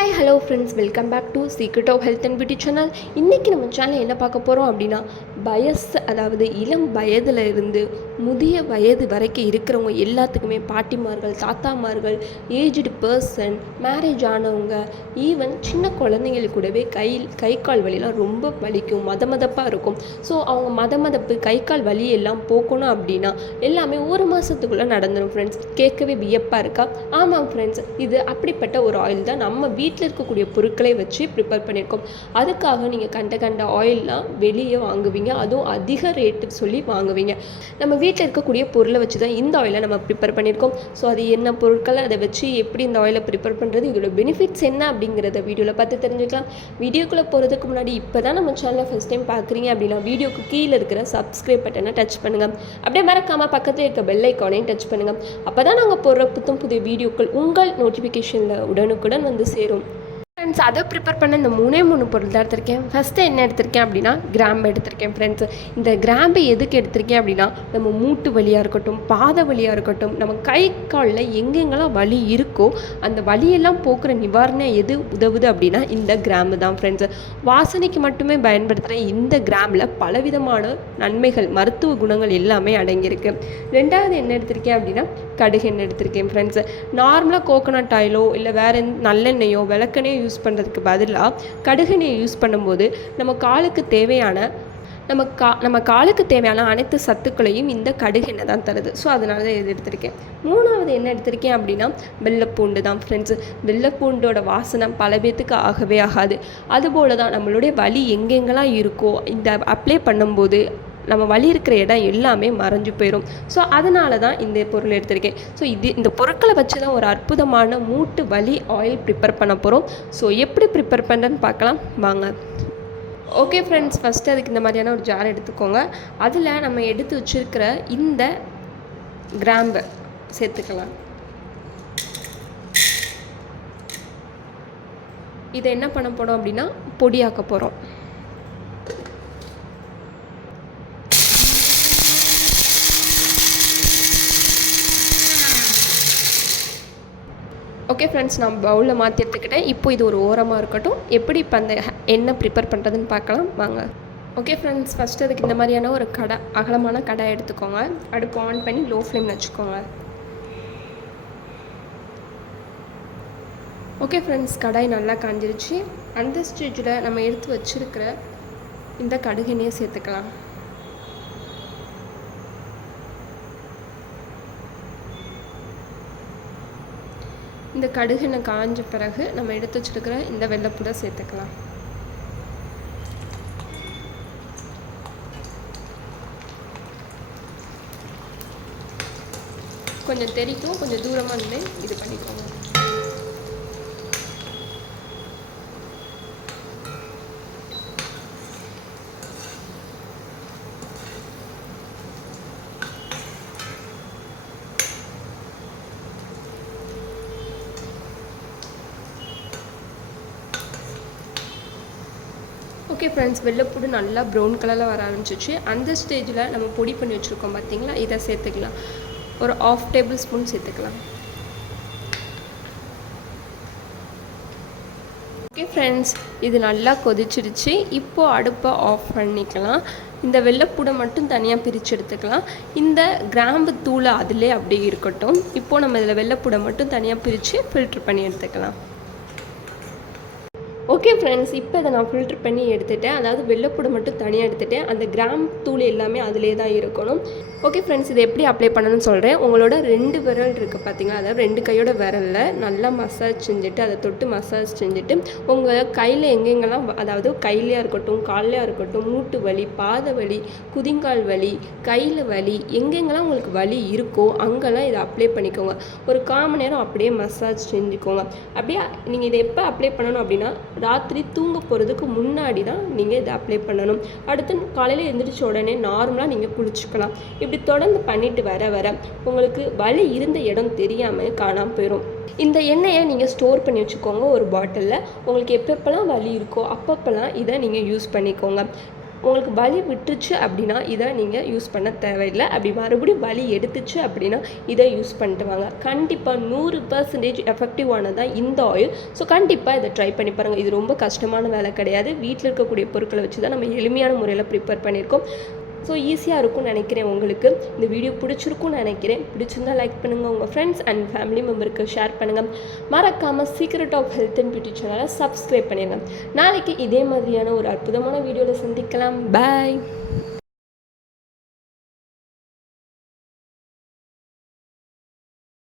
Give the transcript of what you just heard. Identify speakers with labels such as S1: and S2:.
S1: Hi hello friends welcome back to Secret of Health and Beauty channel இன்றைக்கி நம்ம channel என்ன பார்க்க போகிறோம் அப்படின்னா வயசு அதாவது இளம் வயதில் இருந்து முதிய வயது வரைக்கும் இருக்கிறவங்க எல்லாத்துக்குமே பாட்டிமார்கள் தாத்தாமார்கள் ஏஜ்டு பர்சன் மேரேஜ் ஆனவங்க ஈவன் சின்ன குழந்தைங்களுக்கு கூடவே கை கை கால் வலிலாம் ரொம்ப வலிக்கும் மத மதப்பாக இருக்கும். ஸோ அவங்க மத மதப்பு கை கால் வலி எல்லாம் போக்கணும் அப்படின்னா எல்லாமே ஒரு மாதத்துக்குள்ளே நடந்துடும் ஃப்ரெண்ட்ஸ் கேட்கவே வியப்பாக இருக்கா? ஆமாம் ஃப்ரெண்ட்ஸ் இது அப்படிப்பட்ட ஒரு ஆயில் தான் நம்ம வீட்டில் இருக்கக்கூடிய பொருட்களை வச்சு ப்ரிப்பேர் பண்ணியிருக்கோம். அதுக்காக நீங்கள் கண்ட கண்ட ஆயில்லாம் வெளியே வாங்குவீங்க. அதுவும் அதிக ரேட்டு சொல்லி வாங்குவீங்க. நம்ம வீட்டில் இருக்கக்கூடிய பொருளை வச்சு தான் இந்த ஆயிலை நம்ம ப்ரிப்பேர் பண்ணியிருக்கோம். ஸோ அது என்ன பொருட்கள் அதை வச்சு எப்படி இந்த ஆயிலை ப்ரிப்பேர் பண்ணுறது இதோட பெனிஃபிட்ஸ் என்ன அப்படிங்கிறத வீடியோவில் பார்த்து தெரிஞ்சுக்கலாம். வீடியோக்குள்ளே போகிறதுக்கு முன்னாடி இப்போ தான் நம்ம சேனலை ஃபஸ்ட் டைம் பார்க்குறீங்க அப்படின்னா வீடியோக்கு கீழே இருக்கிற சப்ஸ்கிரைப் பட்டனை டச் பண்ணுங்கள் அப்படியே மறக்காமல் பக்கத்தில் இருக்க பெல் ஐக்கானையும் டச் பண்ணுங்கள் அப்போ தான் நாங்கள் போடுற புத்தம் புதிய வீடியோக்கள் உங்கள் நோட்டிஃபிகேஷனில் உடனுக்குடன் வந்து சேரும். ஃப்ரெண்ட்ஸ் அதை ப்ரிப்பேர் பண்ண இந்த மூணே மூணு பொருள் தான் எடுத்திருக்கேன். ஃபஸ்ட்டு என்ன எடுத்திருக்கேன் அப்படின்னா கிராம்பு எடுத்திருக்கேன் ஃப்ரெண்ட்ஸ் இந்த கிராம்பு எதுக்கு எடுத்திருக்கேன் அப்படின்னா நம்ம மூட்டு வலியாக இருக்கட்டும் பாத வலியாக இருக்கட்டும் நம்ம கை காலில் எங்கெங்கெல்லாம் வலி இருக்கோ அந்த வலியெல்லாம் போக்குற நிவாரணம் எது உதவுது அப்படின்னா இந்த கிராம்பு தான் ஃப்ரெண்ட்ஸ் வாசனைக்கு மட்டுமே பயன்படுத்துகிற இந்த கிராமில் பலவிதமான நன்மைகள் மருத்துவ குணங்கள் எல்லாமே அடங்கியிருக்கு. ரெண்டாவது என்ன எடுத்திருக்கேன் அப்படின்னா கடுகு எண்ணெய் எடுத்திருக்கேன் ஃப்ரெண்ட்ஸ் நார்மலாக கோகோனட் ஆயிலோ இல்லை வேறு எந்த நல்லெண்ணெயோ விளக்கெண்ணையோ யூஸ் பண்ணுறதுக்கு பதிலாக கடுகெண்ணெயை யூஸ் பண்ணும்போது நம்ம காலுக்கு தேவையான நம்ம கா நம்ம காலுக்கு தேவையான அனைத்து சத்துக்களையும் இந்த கடுகெண்ணெய் தான் தருது. ஸோ அதனால தான் இது எடுத்திருக்கேன். மூணாவது என்ன எடுத்திருக்கேன் அப்படின்னா வெள்ளைப்பூண்டு தான் ஃப்ரெண்ட்ஸு வெள்ளைப்பூண்டோட வாசனை பல பேர்த்துக்கு ஆகவே ஆகாது. அதுபோல தான் நம்மளுடைய வலி எங்கெங்கெல்லாம் இருக்கோ இந்த அப்ளை பண்ணும்போது நம்ம வலி இருக்கிற இடம் எல்லாமே மறைஞ்சு போயிடும் ஸோ அதனால தான் இந்த பொருள் எடுத்திருக்கேன். ஸோ இது இந்த பொருட்களை வச்சு தான் ஒரு அற்புதமான மூட்டு வலி ஆயில் ப்ரிப்பேர் பண்ண போகிறோம் ஸோ எப்படி ப்ரிப்பேர் பண்ணுறேன்னு பார்க்கலாம். வாங்க. ஓகே ஃப்ரெண்ட்ஸ் ஃபஸ்ட்டு அதுக்கு இந்த மாதிரியான ஒரு ஜார் எடுத்துக்கோங்க. அதில் நம்ம எடுத்து வச்சுருக்கிற இந்த கிராம்பை சேர்த்துக்கலாம். இதை என்ன பண்ண போகிறோம் அப்படின்னா பொடியாக்க போகிறோம் ஓகே ஃப்ரெண்ட்ஸ் நான் பவுலில் மாற்றி எடுத்துக்கிட்டேன். இப்போ இது ஒரு ஓரமாக இருக்கட்டும். எப்படி இப்போ அந்த எண்ணெய் ப்ரிப்பேர் பண்ணுறதுன்னு பார்க்கலாம். வாங்க. ஓகே ஃப்ரெண்ட்ஸ் ஃபஸ்ட்டு அதுக்கு இந்த மாதிரியான ஒரு கடை அகலமான கடை எடுத்துக்கோங்க. அடுப்பு ஆன் பண்ணி லோ ஃப்ளேமில் வச்சுக்கோங்க. ஓகே ஃப்ரெண்ட்ஸ் கடாய் நல்லா காஞ்சிருச்சு. அந்த ஸ்டேஜில் நம்ம எடுத்து வச்சுருக்கிற இந்த கடுகெண்ணையை சேர்த்துக்கலாம். இந்த கடுகெண்ணெய் காஞ்ச பிறகு நம்ம எடுத்து வச்சுருக்கிற இந்த வெள்ளைப்பூடை சேர்த்துக்கலாம். கொஞ்சம் தெரிக்கும் கொஞ்சம் தூரமாக இருந்து இது பண்ணிக்கோங்க. ஓகே ஃப்ரெண்ட்ஸ் வெள்ளைப்பூடு நல்லா ப்ரௌன் கலரில் வர ஆரம்பிச்சிச்சு. அந்த ஸ்டேஜில் நம்ம பொடி பண்ணி வச்சுருக்கோம் பார்த்தீங்களா இதை சேர்த்துக்கலாம். ஒரு ஆஃப் டேபிள் ஸ்பூன் சேர்த்துக்கலாம். ஓகே ஃப்ரெண்ட்ஸ் இது நல்லா கொதிச்சிருச்சு இப்போது அடுப்பை ஆஃப் பண்ணிக்கலாம். இந்த வெள்ளைப்பூடை மட்டும் தனியாக பிரித்து எடுத்துக்கலாம். இந்த கிராம்பு தூளை அதிலே அப்படியே இருக்கட்டும். இப்போது நம்ம இதில் வெள்ளைப்பூடை மட்டும் தனியாக பிரித்து ஃபில்ட்ரு பண்ணி எடுத்துக்கலாம். ஓகே ஃப்ரெண்ட்ஸ் இப்போ இதை நான் ஃபில்ட்ரு பண்ணி எடுத்துட்டேன். அதாவது வெள்ளைப்பூடு மட்டும் தனியாக எடுத்துட்டேன். அந்த கிராம் தூள் எல்லாமே அதிலே தான் இருக்கணும். ஓகே ஃப்ரெண்ட்ஸ் இதை எப்படி அப்ளை பண்ணணும்னு சொல்கிறேன் உங்களோட ரெண்டு விரல் இருக்குது பார்த்தீங்களா அதாவது ரெண்டு கையோட விரலில் நல்லா மசாஜ் செஞ்சுட்டு அதை தொட்டு மசாஜ் செஞ்சுட்டு உங்கள் கையில் எங்கெங்கெல்லாம் அதாவது கையிலையாக இருக்கட்டும் கால்லையாக இருக்கட்டும் மூட்டு வலி பாத வலி குதிங்கால் வலி கையில் வலி எங்கெங்கெல்லாம் உங்களுக்கு வலி இருக்கோ அங்கெல்லாம் இதை அப்ளை பண்ணிக்கோங்க. ஒரு கால் மணி நேரம் அப்படியே மசாஜ் செஞ்சுக்கோங்க. அப்படியே நீங்கள் இதை எப்போ அப்ளை பண்ணணும் அப்படின்னா ராத்திரி தூங்க போகிறதுக்கு முன்னாடி தான் நீங்கள் இதை அப்ளை பண்ணணும். அடுத்து காலையில் எழுந்திரிச்ச உடனே நார்மலாக நீங்கள் குளிச்சுக்கலாம். இப்படி தொடர்ந்து பண்ணிட்டு வர வர உங்களுக்கு வலி இருந்த இடம் தெரியாமல் காணாமல் போயிடும் இந்த எண்ணெயை நீங்கள் ஸ்டோர் பண்ணி வச்சுக்கோங்க ஒரு பாட்டிலில் உங்களுக்கு எப்பப்பெல்லாம் வலி இருக்கோ அப்பப்பெல்லாம் இதை நீங்கள் யூஸ் பண்ணிக்கோங்க. உங்களுக்கு வலி விட்டுருச்சு அப்படின்னா இதை நீங்கள் யூஸ் பண்ண தேவையில்லை. அப்படி மறுபடியும் வலி எடுத்துச்சு அப்படின்னா இதை யூஸ் பண்ணிட்டு வாங்க கண்டிப்பாக நூறு பர்சன்டேஜ் எஃபெக்டிவானதான் இந்த ஆயில் ஸோ கண்டிப்பாக இதை ட்ரை பண்ணி பாருங்கள் இது ரொம்ப கஷ்டமான வேலை கிடையாது. வீட்டில் இருக்கக்கூடிய பொருட்களை வச்சு தான் நம்ம எளிமையான முறையில் ப்ரிப்பேர் பண்ணியிருக்கோம். ஸோ ஈஸியாக இருக்கும்னு நினைக்கிறேன் உங்களுக்கு. இந்த வீடியோ பிடிச்சிருக்கும்னு நினைக்கிறேன். பிடிச்சிருந்தா லைக் பண்ணுங்கள் உங்கள் ஃப்ரெண்ட்ஸ் அண்ட் ஃபேமிலி மெம்பருக்கு ஷேர் பண்ணுங்கள் மறக்காமல் Secret of Health and Beauty சேனலை சப்ஸ்கிரைப் பண்ணிடுங்க நாளைக்கு இதே மாதிரியான ஒரு அற்புதமான வீடியோவில் சந்திக்கலாம். பாய்